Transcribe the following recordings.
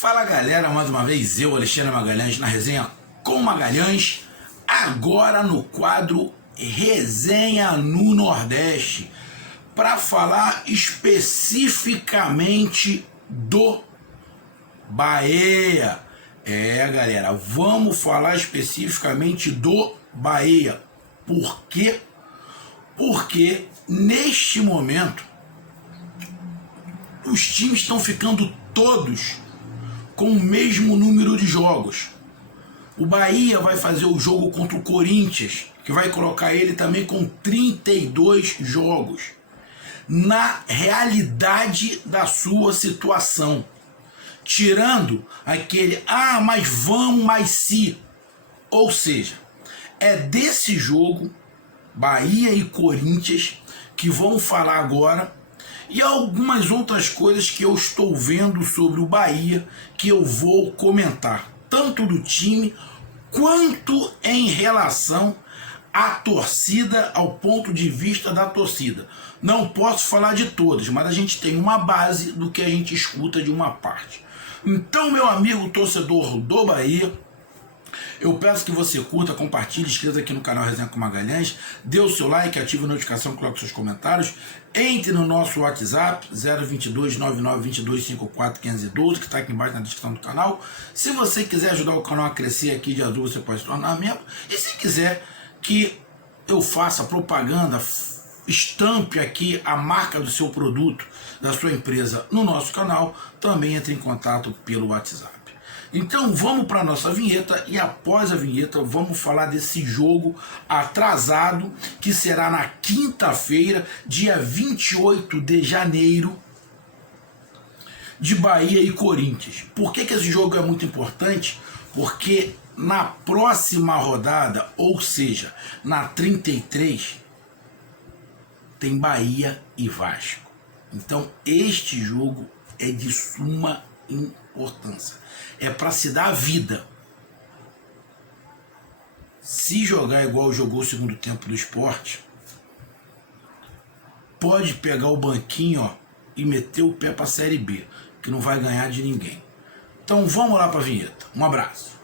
Fala galera, mais uma vez eu, Alexandre Magalhães, na resenha com Magalhães, agora no quadro Resenha no Nordeste, para falar especificamente do Bahia. Galera, vamos falar especificamente do Bahia. Por quê? Porque neste momento os times estão ficando todos com o mesmo número de jogos. O Bahia vai fazer o jogo contra o Corinthians, que vai colocar ele também com 32 jogos. Na realidade da sua situação. Tirando aquele, mas vamos, mas se. Ou seja, é desse jogo, Bahia e Corinthians, que vão falar agora. E algumas outras coisas que eu estou vendo sobre o Bahia que eu vou comentar, tanto do time quanto em relação à torcida, ao ponto de vista da torcida. Não posso falar de todas, mas a gente tem uma base do que a gente escuta de uma parte. Então, meu amigo torcedor do Bahia, eu peço que você curta, compartilhe, inscreva aqui no canal Resenha com Magalhães, dê o seu like, ative a notificação, coloque seus comentários, entre no nosso WhatsApp 022 9922 541512, que está aqui embaixo na descrição do canal. Se você quiser ajudar o canal a crescer aqui de azul, você pode se tornar membro. E se quiser que eu faça propaganda, estampe aqui a marca do seu produto, da sua empresa no nosso canal, também entre em contato pelo WhatsApp. Então vamos para a nossa vinheta e após a vinheta vamos falar desse jogo atrasado que será na quinta-feira, dia 28 de janeiro, de Bahia e Corinthians. Por que esse jogo é muito importante? Porque na próxima rodada, ou seja, na 33, tem Bahia e Vasco. Então este jogo é de suma importância. É para se dar a vida. Se jogar igual jogou o segundo tempo do Sport, pode pegar o banquinho e meter o pé para a Série B, que não vai ganhar de ninguém. Então vamos lá para a vinheta. Um abraço.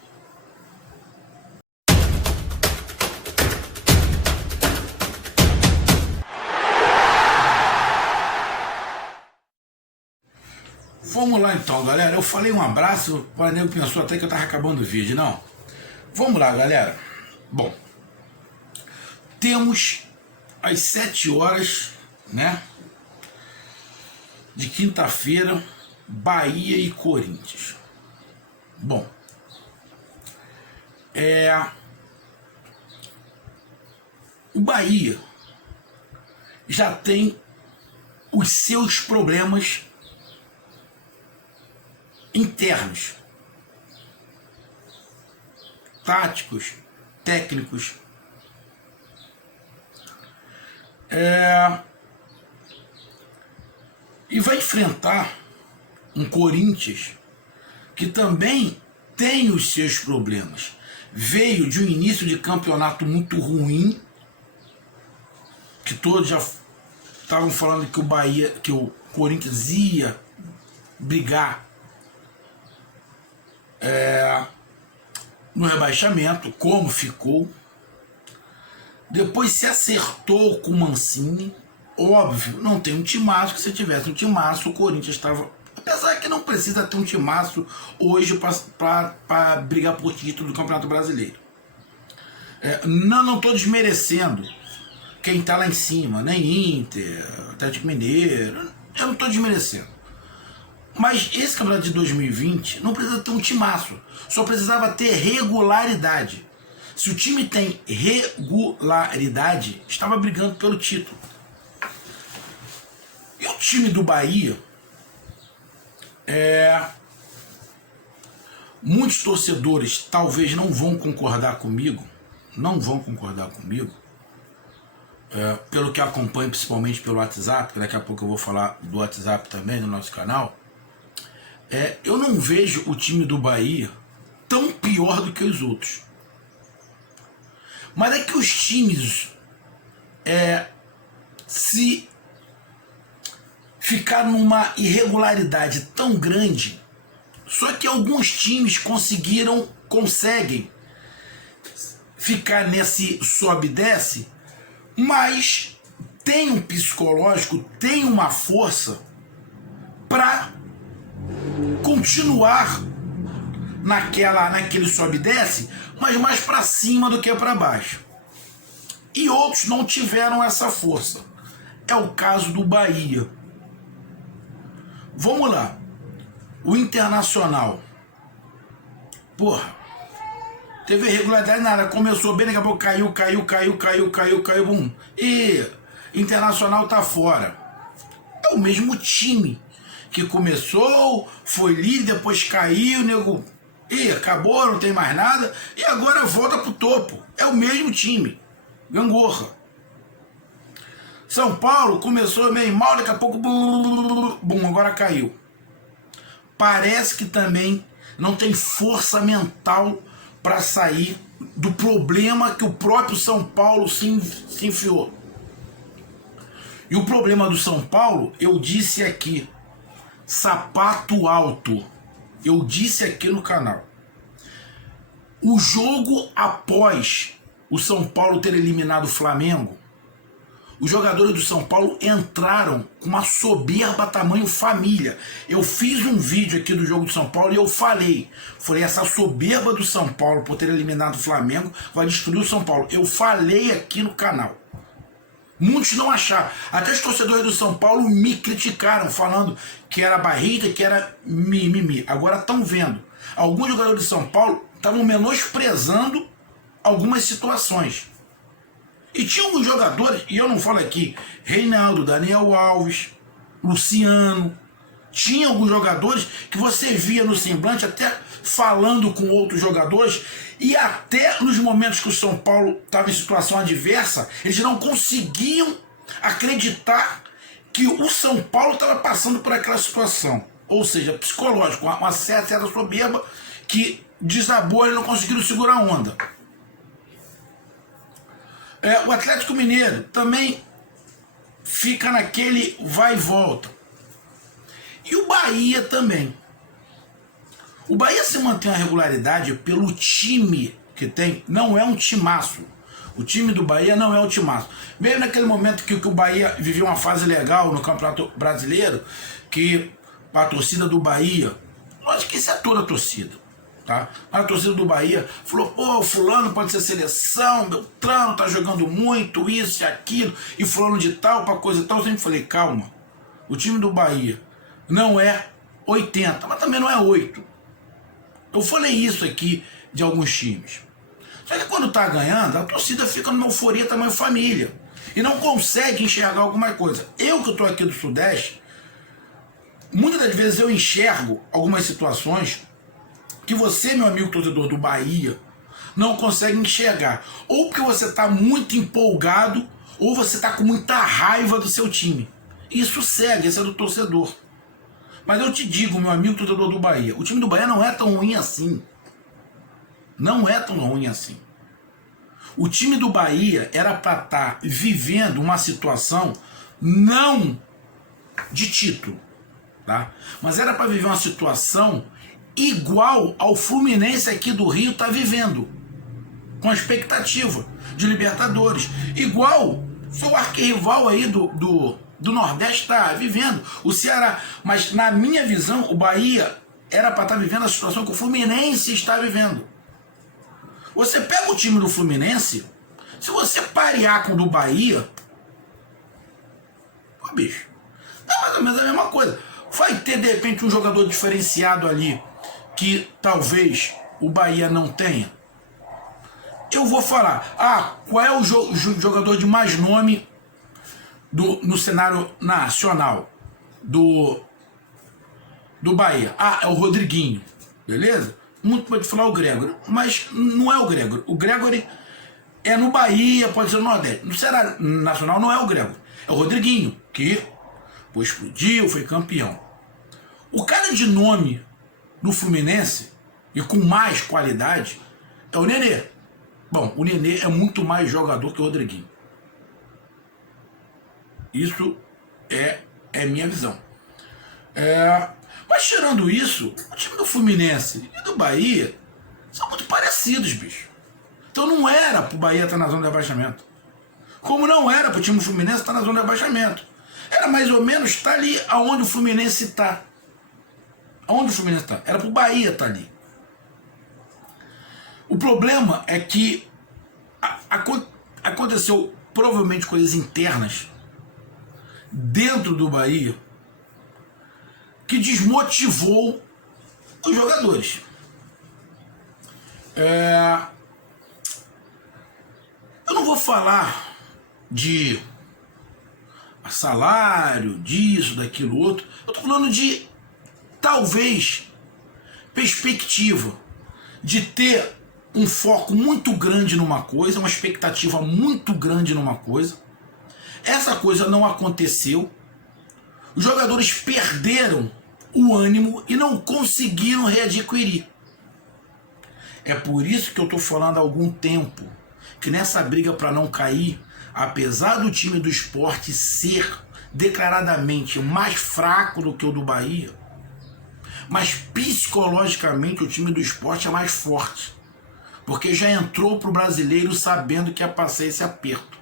Vamos lá então, galera. Eu falei um abraço, o nego pensou até que eu tava acabando o vídeo, não. Vamos lá, galera. Bom, temos às 7 horas, né, de quinta-feira, Bahia e Corinthians. Bom, o Bahia já tem os seus problemas internos, táticos, técnicos. E vai enfrentar um Corinthians que também tem os seus problemas. Veio de um início de campeonato muito ruim, que todos já estavam falando que o Corinthians ia brigar no rebaixamento, como ficou. Depois se acertou com o Mancini. Óbvio, não tem um timaço, que se tivesse um timaço, o Corinthians estava... Apesar que não precisa ter um timaço hoje para brigar por título do Campeonato Brasileiro. Não estou desmerecendo quem está lá em cima, nem Inter, Atlético Mineiro, eu não estou desmerecendo. Mas esse campeonato de 2020 não precisa ter um timaço, só precisava ter regularidade. Se o time tem regularidade, estava brigando pelo título. E o time do Bahia, muitos torcedores talvez não vão concordar comigo, pelo que acompanho principalmente pelo WhatsApp, que daqui a pouco eu vou falar do WhatsApp também no nosso canal. Eu não vejo o time do Bahia tão pior do que os outros. Mas é que os times se ficar numa irregularidade tão grande Só que alguns times conseguem ficar nesse sobe e desce, mas tem um psicológico, tem uma força para continuar naquele sobe e desce, mas mais para cima do que para baixo. E outros não tiveram essa força. É o caso do Bahia. Vamos lá. O Internacional. Porra. Teve irregularidade nada. Começou bem, daqui a pouco caiu, bum. E Internacional tá fora. É o mesmo time que começou, foi líder, depois caiu, nego. E acabou, não tem mais nada. E agora volta pro topo. É o mesmo time. Gangorra. São Paulo começou meio mal, daqui a pouco, bum, agora caiu. Parece que também não tem força mental para sair do problema que o próprio São Paulo se enfiou. E o problema do São Paulo, eu disse aqui, sapato alto. Eu disse aqui no canal. O jogo após o São Paulo ter eliminado o Flamengo, os jogadores do São Paulo entraram com uma soberba tamanho família. Eu fiz um vídeo aqui do jogo do São Paulo e eu falei, essa soberba do São Paulo por ter eliminado o Flamengo vai destruir o São Paulo. Eu falei aqui no canal. Muitos não acharam. Até os torcedores do São Paulo me criticaram, falando que era barriga, que era mimimi. Agora estão vendo. Alguns jogadores do São Paulo estavam menosprezando algumas situações. E tinha alguns jogadores, e eu não falo aqui, Reinaldo, Daniel Alves, Luciano. Tinha alguns jogadores que você via no semblante, até falando com outros jogadores, e até nos momentos que o São Paulo estava em situação adversa, eles não conseguiam acreditar que o São Paulo estava passando por aquela situação. Ou seja, psicológico, uma certa soberba que desabou, eles não conseguiram segurar a onda. O Atlético Mineiro também fica naquele vai e volta. E o Bahia também. O Bahia se mantém uma regularidade pelo time que tem. Não é um timaço. O time do Bahia não é um timaço. Mesmo naquele momento que o Bahia vivia uma fase legal no Campeonato Brasileiro, que a torcida do Bahia, lógico que isso é toda a torcida. Tá? A torcida do Bahia falou, pô, fulano pode ser seleção, Beltrano tá jogando muito, isso e aquilo, e fulano de tal, pra coisa e tal. Eu sempre falei, calma, o time do Bahia não é 80, mas também não é 8. Eu falei isso aqui de alguns times. Só que quando tá ganhando, a torcida fica numa euforia tamanho família, e não consegue enxergar alguma coisa. Eu que tô aqui do Sudeste, muitas das vezes eu enxergo algumas situações que você, meu amigo torcedor do Bahia, não consegue enxergar. Ou porque você está muito empolgado, ou você está com muita raiva do seu time. Isso segue, esse é do torcedor. Mas eu te digo, meu amigo torcedor do Bahia, o time do Bahia não é tão ruim assim. Não é tão ruim assim. O time do Bahia era para estar vivendo uma situação não de título, tá? Mas era para viver uma situação igual ao Fluminense aqui do Rio está vivendo, com a expectativa de Libertadores, igual seu arquirrival aí do Nordeste está vivendo, o Ceará. Mas na minha visão, o Bahia era para estar vivendo a situação que o Fluminense está vivendo. Você pega o time do Fluminense, se você parear com o do Bahia, pô, bicho, é mais ou menos a mesma coisa. Vai ter de repente um jogador diferenciado ali que talvez o Bahia não tenha. Eu vou falar, qual é o jogador de mais nome no cenário nacional do Bahia? É o Rodriguinho, beleza? Muito pode falar o Gregory, mas não é o Gregory. O Gregory é no Bahia, pode ser no Nordeste. No cenário nacional não é o Gregory, é o Rodriguinho, que explodiu, foi campeão. O cara de nome no Fluminense, e com mais qualidade, é o Nenê. Bom, o Nenê é muito mais jogador que o Rodriguinho. Isso é minha visão. Mas tirando isso, o time do Fluminense e do Bahia são muito parecidos, bicho. Então não era pro Bahia estar na zona de abaixamento. Como não era pro time do Fluminense estar na zona de abaixamento. Era mais ou menos estar ali aonde o Fluminense está. Aonde o Fluminense está? Era pro Bahia estar ali. O problema é que aconteceu provavelmente coisas internas dentro do Bahia que desmotivou os jogadores. Eu não vou falar de salário, disso, daquilo, outro. Eu estou falando de, talvez, perspectiva de ter um foco muito grande numa coisa, uma expectativa muito grande numa coisa. Essa coisa não aconteceu. Os jogadores perderam o ânimo e não conseguiram readquirir. É por isso que eu estou falando há algum tempo que nessa briga para não cair, apesar do time do Sport ser declaradamente mais fraco do que o do Bahia, mas psicologicamente o time do Sport é mais forte, porque já entrou para o brasileiro sabendo que ia passar esse aperto.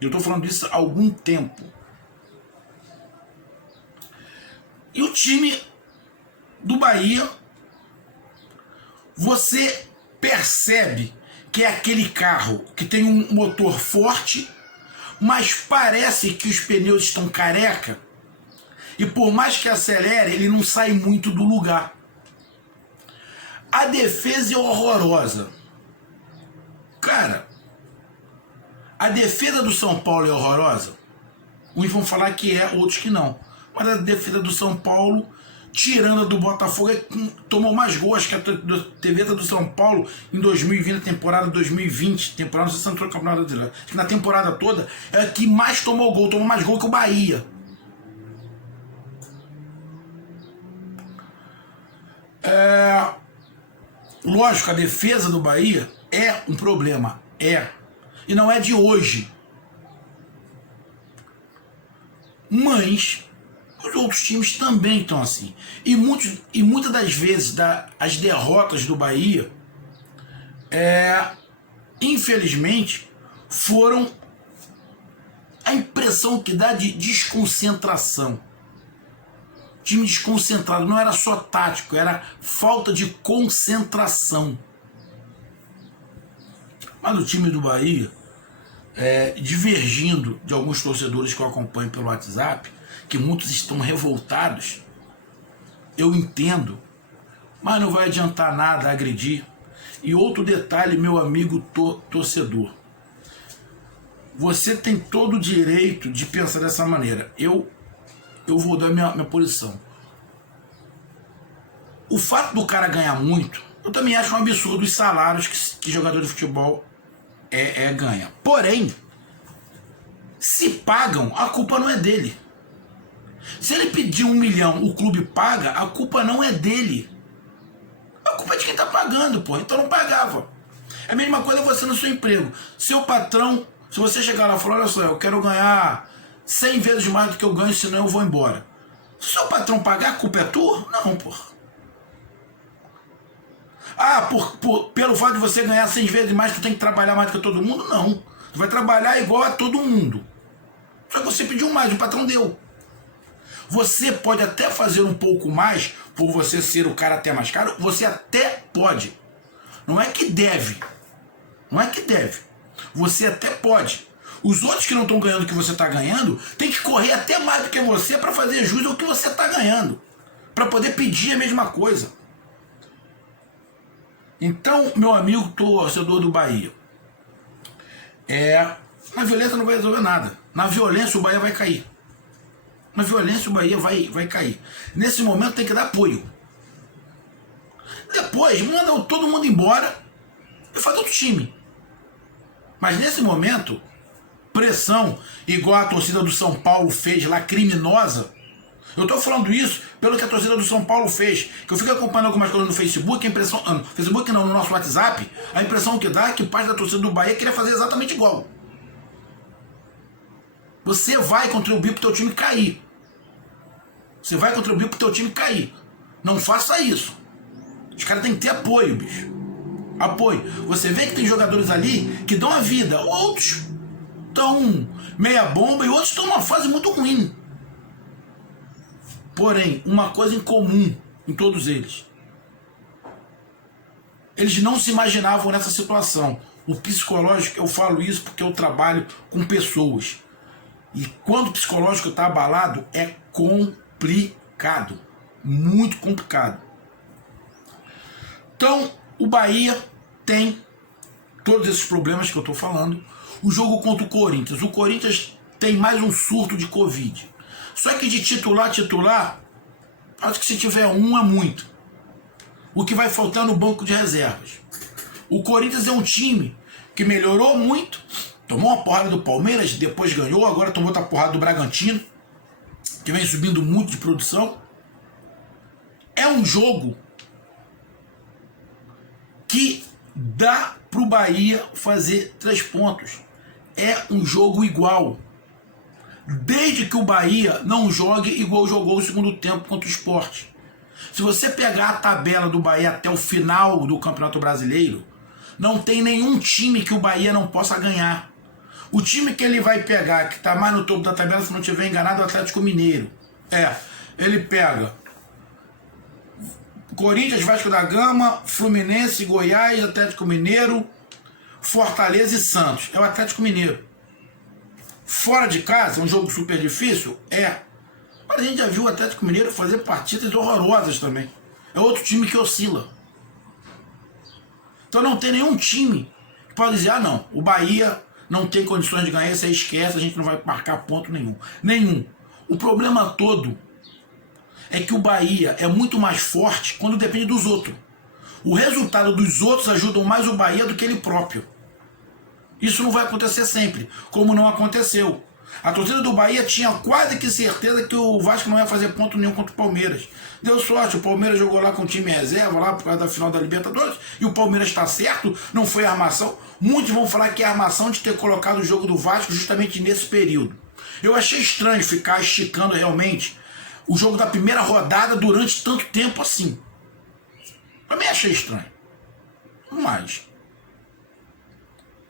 Eu estou falando disso há algum tempo. E o time do Bahia, você percebe que é aquele carro que tem um motor forte, mas parece que os pneus estão careca, e por mais que acelere, ele não sai muito do lugar. A defesa é horrorosa. Cara, a defesa do São Paulo é horrorosa. Uns vão falar que é, outros que não. Mas a defesa do São Paulo, tirando a do Botafogo, tomou mais gols. Acho que a defesa do São Paulo em 2020, temporada 2020, temporada, não sei se entrou no Campeonato Brasileiro, acho que na temporada toda é a que mais tomou gol, tomou mais gol que o Bahia. Lógico, a defesa do Bahia é um problema, e não é de hoje. Mas os outros times também estão assim. E muitas das vezes as derrotas do Bahia, infelizmente, foram a impressão que dá de desconcentração. Time desconcentrado, não era só tático, era falta de concentração. Mas o time do Bahia, divergindo de alguns torcedores que eu acompanho pelo WhatsApp, que muitos estão revoltados, eu entendo, mas não vai adiantar nada agredir. E outro detalhe, meu amigo torcedor, você tem todo o direito de pensar dessa maneira. Eu vou dar minha posição. O fato do cara ganhar muito, eu também acho um absurdo os salários que jogador de futebol ganha. Porém, se pagam, a culpa não é dele. Se ele pedir 1 milhão, o clube paga, a culpa não é dele. A culpa é de quem está pagando, pô. Então não pagava. É a mesma coisa você no seu emprego. Seu patrão, se você chegar lá e falar, olha só, eu quero ganhar 100 vezes mais do que eu ganho, senão eu vou embora. Se o seu patrão pagar, a culpa é tua? Não, pô. Pelo fato de você ganhar 100 vezes mais, tu tem que trabalhar mais do que todo mundo? Não. Tu vai trabalhar igual a todo mundo. Só que você pediu mais, o patrão deu. Você pode até fazer um pouco mais, por você ser o cara até mais caro, você até pode. Não é que deve. Não é que deve. Você até pode. Os outros que não estão ganhando o que você está ganhando, tem que correr até mais do que você para fazer jus ao que você está ganhando. Para poder pedir a mesma coisa. Então, meu amigo torcedor do Bahia, na violência não vai resolver nada. Na violência o Bahia vai cair. Na violência o Bahia vai cair. Nesse momento tem que dar apoio. Depois manda todo mundo embora e faz outro time. Mas nesse momento, pressão, igual a torcida do São Paulo fez lá, criminosa. Eu estou falando isso pelo que a torcida do São Paulo fez. Que eu fico acompanhando algumas coisas no Facebook, a impressão. No Facebook não, no nosso WhatsApp, a impressão que dá é que parte da torcida do Bahia queria fazer exatamente igual. Você vai contribuir para o teu time cair. Você vai contribuir pro teu time cair. Não faça isso. Os caras têm que ter apoio, bicho. Apoio. Você vê que tem jogadores ali que dão a vida. Outros estão meia bomba e outros estão numa fase muito ruim. Porém, uma coisa em comum em todos eles. Eles não se imaginavam nessa situação. O psicológico, eu falo isso porque eu trabalho com pessoas. E quando o psicológico está abalado, é complicado. Muito complicado. Então, o Bahia tem todos esses problemas que eu estou falando. O jogo contra o Corinthians. O Corinthians tem mais um surto de Covid. Só que de titular, acho que se tiver um é muito. O que vai faltar no banco de reservas. O Corinthians é um time que melhorou muito. Tomou uma porrada do Palmeiras, depois ganhou. Agora tomou outra porrada do Bragantino, que vem subindo muito de produção. É um jogo que dá pro Bahia fazer 3 pontos. É um jogo igual. Desde que o Bahia não jogue igual jogou o segundo tempo contra o Sport. Se você pegar a tabela do Bahia até o final do Campeonato Brasileiro, não tem nenhum time que o Bahia não possa ganhar. O time que ele vai pegar, que está mais no topo da tabela, se não estiver enganado, é o Atlético Mineiro. Ele pega Corinthians, Vasco da Gama, Fluminense, Goiás, Atlético Mineiro, Fortaleza e Santos. É o Atlético Mineiro. Fora de casa, um jogo super difícil? Mas a gente já viu o Atlético Mineiro fazer partidas horrorosas também. É outro time que oscila. Então não tem nenhum time que pode dizer, não, o Bahia não tem condições de ganhar, você esquece, a gente não vai marcar ponto nenhum. Nenhum. O problema todo é que o Bahia é muito mais forte quando depende dos outros. O resultado dos outros ajudam mais o Bahia do que ele próprio. Isso não vai acontecer sempre, como não aconteceu. A torcida do Bahia tinha quase que certeza que o Vasco não ia fazer ponto nenhum contra o Palmeiras. Deu sorte, o Palmeiras jogou lá com o time reserva, lá por causa da final da Libertadores, e o Palmeiras está certo, não foi armação. Muitos vão falar que é armação de ter colocado o jogo do Vasco justamente nesse período. Eu achei estranho ficar esticando realmente o jogo da primeira rodada durante tanto tempo assim. Também achei estranho. Mas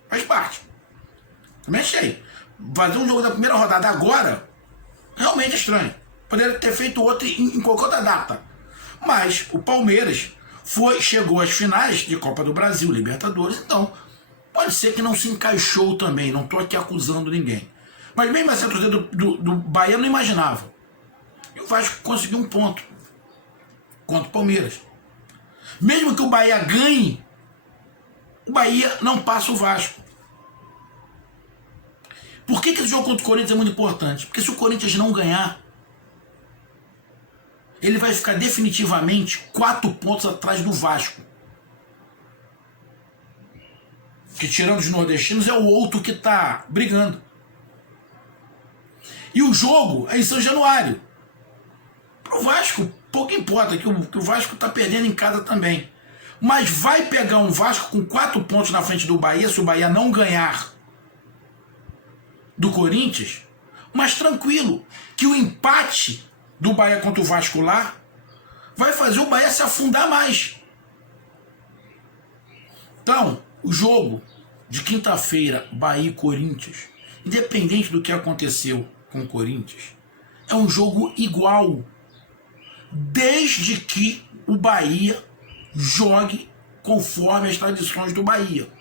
faz parte. Também achei. Fazer um jogo da primeira rodada agora, realmente é estranho. Poderia ter feito outro em qualquer outra data. Mas o Palmeiras chegou às finais de Copa do Brasil, Libertadores, então pode ser que não se encaixou também. Não estou aqui acusando ninguém. Mas mesmo assim, a torcida do Bahia não imaginava. E o Vasco conseguiu um ponto contra o Palmeiras. Mesmo que o Bahia ganhe, o Bahia não passa o Vasco. Por que esse jogo contra o Corinthians é muito importante? Porque se o Corinthians não ganhar, ele vai ficar definitivamente 4 pontos atrás do Vasco. Que tirando os nordestinos é o outro que está brigando. E o jogo é em São Januário. Para o Vasco, pouco importa, que o Vasco está perdendo em casa também. Mas vai pegar um Vasco com 4 pontos na frente do Bahia, se o Bahia não ganhar do Corinthians, mas tranquilo, que o empate do Bahia contra o Vasco lá vai fazer o Bahia se afundar mais. Então, o jogo de quinta-feira, Bahia e Corinthians, independente do que aconteceu com o Corinthians, é um jogo igual, desde que o Bahia jogue conforme as tradições do Bahia.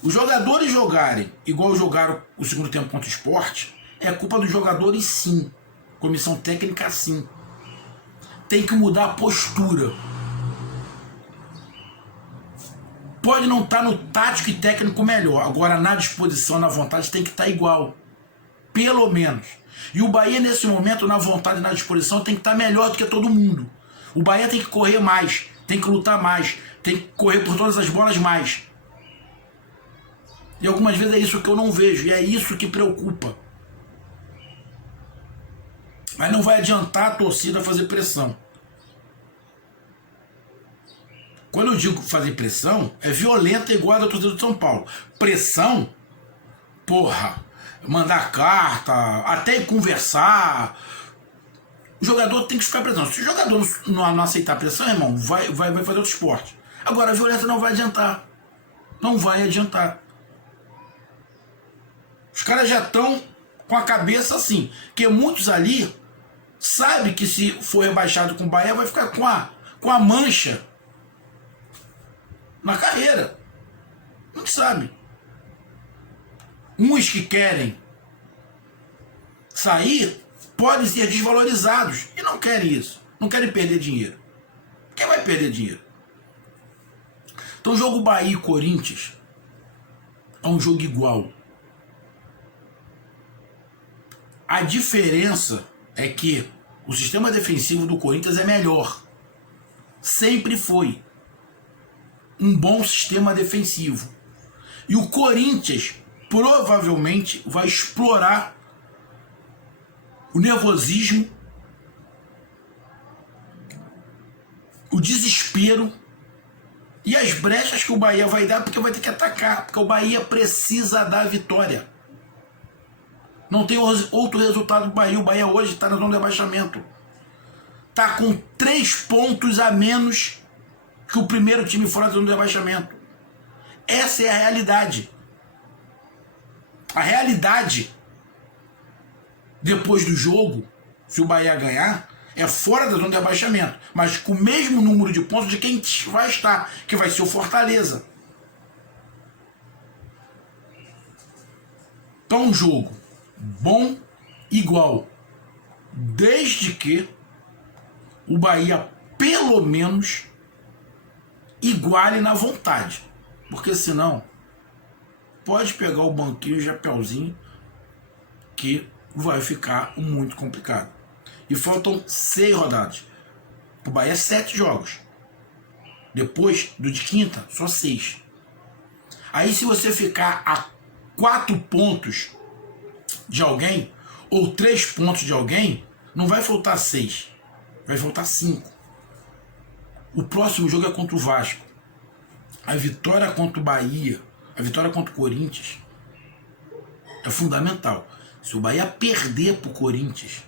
Os jogadores jogarem igual jogaram o segundo tempo contra o Sport é culpa dos jogadores, sim. Comissão técnica, sim. Tem que mudar a postura. Pode não estar no tático e técnico melhor, agora na disposição, na vontade tem que estar igual. Pelo menos. E o Bahia nesse momento, na vontade e na disposição, tem que estar melhor do que todo mundo. O Bahia tem que correr mais, tem que lutar mais, tem que correr por todas as bolas mais. E algumas vezes é isso que eu não vejo, e é isso que preocupa. Mas não vai adiantar a torcida fazer pressão. Quando eu digo fazer pressão, é violenta igual a da torcida do São Paulo. Pressão, porra, mandar carta, até conversar. O jogador tem que ficar pressão. Se o jogador não aceitar pressão, irmão, vai fazer outro esporte. Agora, a violência não vai adiantar. Não vai adiantar. Os caras já estão com a cabeça assim. Porque muitos ali sabem que se for rebaixado com o Bahia, vai ficar com a mancha na carreira. Não sabe. Uns que querem sair podem ser desvalorizados e não querem isso. Não querem perder dinheiro. Quem vai perder dinheiro? Então o jogo Bahia e Corinthians é um jogo igual. A diferença é que o sistema defensivo do Corinthians é melhor. Sempre foi um bom sistema defensivo. E o Corinthians provavelmente vai explorar o nervosismo, o desespero e as brechas que o Bahia vai dar, porque vai ter que atacar, porque o Bahia precisa dar vitória. Não tem outro resultado do Bahia. O Bahia hoje está na zona de rebaixamento. Está com 3 pontos a menos que o primeiro time fora da zona de rebaixamento. Essa é a realidade. A realidade, depois do jogo, se o Bahia ganhar, é fora da zona de rebaixamento, mas com o mesmo número de pontos de quem vai estar, que vai ser o Fortaleza. Então, um jogo bom, igual, desde que o Bahia, pelo menos, iguale na vontade. Porque senão, pode pegar o banquinho e o chapeuzinho, que vai ficar muito complicado. E faltam 6 rodadas. O Bahia 7 jogos. Depois do de quinta, só 6. Aí se você ficar a 4 pontos de alguém, ou 3 pontos de alguém, não vai faltar 6. Vai faltar 5. O próximo jogo é contra o Vasco. A vitória contra o Bahia, a vitória contra o Corinthians é fundamental. Se o Bahia perder para o Corinthians,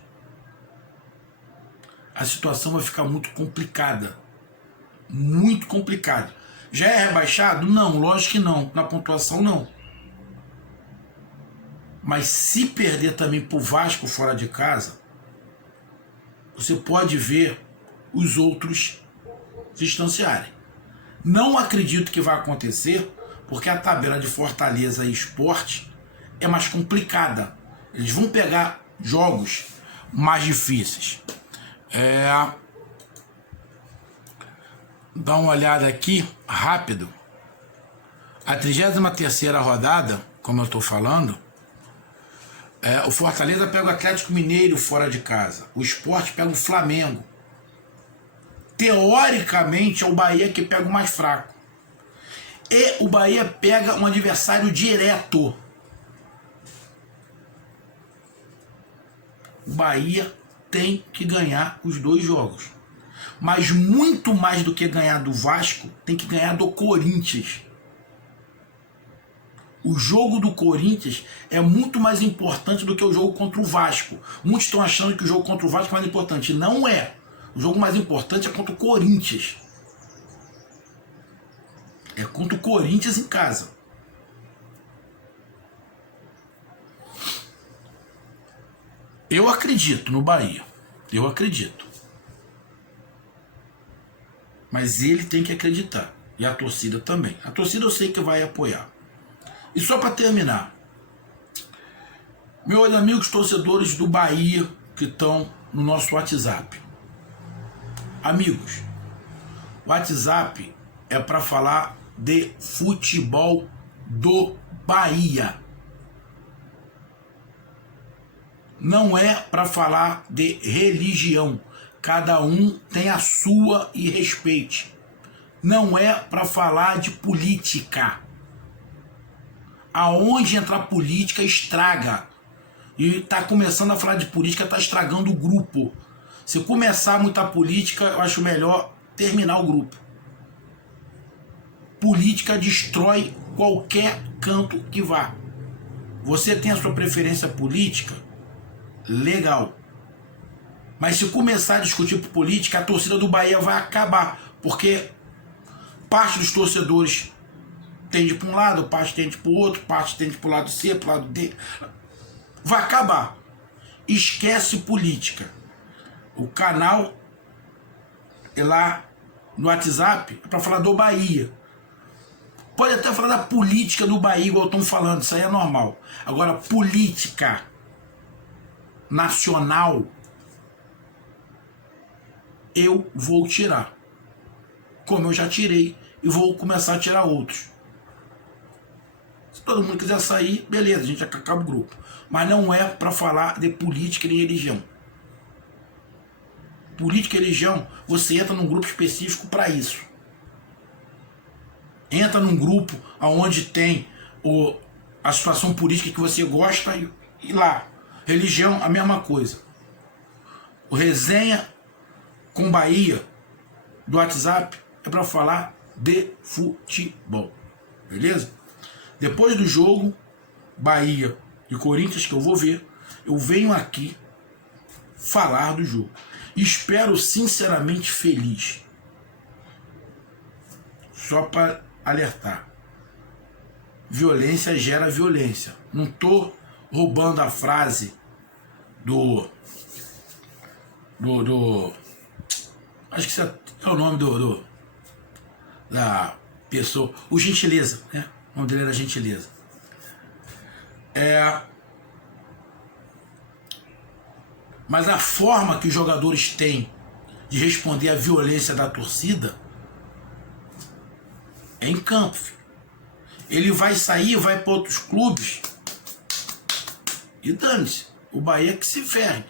a situação vai ficar muito complicada. Muito complicada. Já é rebaixado? Não, lógico que não. Na pontuação, não. Mas se perder também para o Vasco fora de casa, você pode ver os outros se distanciarem. Não acredito que vai acontecer, porque a tabela de Fortaleza e Sport é mais complicada. Eles vão pegar jogos mais difíceis. Dá uma olhada aqui, rápido. A 33ª rodada, como eu estou falando, o Fortaleza pega o Atlético Mineiro fora de casa. O Sport pega o Flamengo. Teoricamente é o Bahia que pega o mais fraco. E o Bahia pega um adversário direto. O Bahia tem que ganhar os 2 jogos. Mas muito mais do que ganhar do Vasco, tem que ganhar do Corinthians. O jogo do Corinthians é muito mais importante do que o jogo contra o Vasco. Muitos estão achando que o jogo contra o Vasco é mais importante. Não é. O jogo mais importante é contra o Corinthians. É contra o Corinthians em casa. Eu acredito no Bahia. Eu acredito. Mas ele tem que acreditar. E a torcida também. A torcida eu sei que vai apoiar. E só para terminar. Meus amigos torcedores do Bahia que estão no nosso WhatsApp. Amigos, o WhatsApp é para falar de futebol do Bahia. Não é para falar de religião. Cada um tem a sua e respeite. Não é para falar de política. Aonde entrar política estraga. E tá começando a falar de política, tá estragando o grupo. Se começar muita política, eu acho melhor terminar o grupo. Política destrói qualquer canto que vá. Você tem a sua preferência política? Legal. Mas se começar a discutir política, a torcida do Bahia vai acabar. Porque parte dos torcedores tende para um lado, parte tende para o outro, parte tende para o lado C, para o lado D. Vai acabar. Esquece política. O canal é lá no WhatsApp é para falar do Bahia. Pode até falar da política do Bahia, igual estão falando, isso aí é normal. Agora, política nacional, eu vou tirar. Como eu já tirei e vou começar a tirar outros. Se todo mundo quiser sair, beleza, a gente acaba o grupo. Mas não é para falar de política e religião. Política e religião, você entra num grupo específico para isso. Entra num grupo onde tem a situação política que você gosta e lá. Religião, a mesma coisa. O resenha com Bahia do WhatsApp é para falar de futebol. Beleza? Depois do jogo, Bahia e Corinthians, que eu vou ver, eu venho aqui falar do jogo. Espero sinceramente feliz. Só para alertar. Violência gera violência. Não tô roubando a frase do acho que isso é o nome da pessoa. O Gentileza, né? O nome dele era Gentileza. Mas a forma que os jogadores têm de responder à violência da torcida é em campo. Ele vai sair, vai para outros clubes e dane-se. O Bahia que se ferre.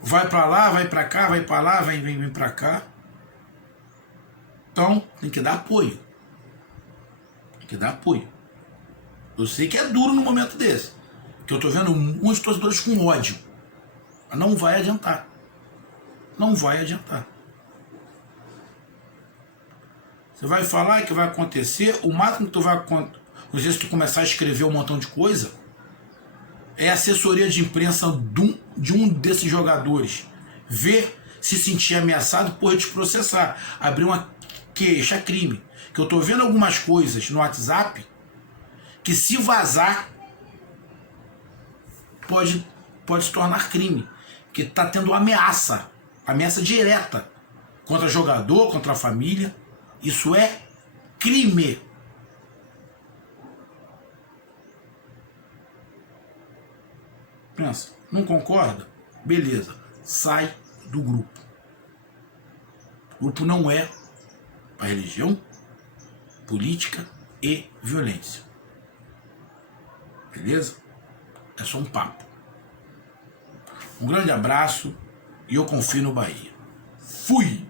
Vai para lá, vai para cá, vai para lá, vem para cá. Então, tem que dar apoio. Tem que dar apoio. Eu sei que é duro no momento desse. Que eu tô vendo muitos torcedores com ódio. Mas não vai adiantar. Não vai adiantar. Você vai falar que vai acontecer, o máximo que tu vai acontecer, se tu começar a escrever um montão de coisa, é a assessoria de imprensa de um desses jogadores ver se sentir ameaçado por te processar, abrir uma queixa-crime. Que eu tô vendo algumas coisas no WhatsApp que se vazar pode se tornar crime. Que tá tendo ameaça direta contra jogador, contra a família. Isso é crime. Pensa, não concorda? Beleza, sai do grupo. O grupo não é para religião, política e violência. Beleza? É só um papo. Um grande abraço e eu confio no Bahia. Fui!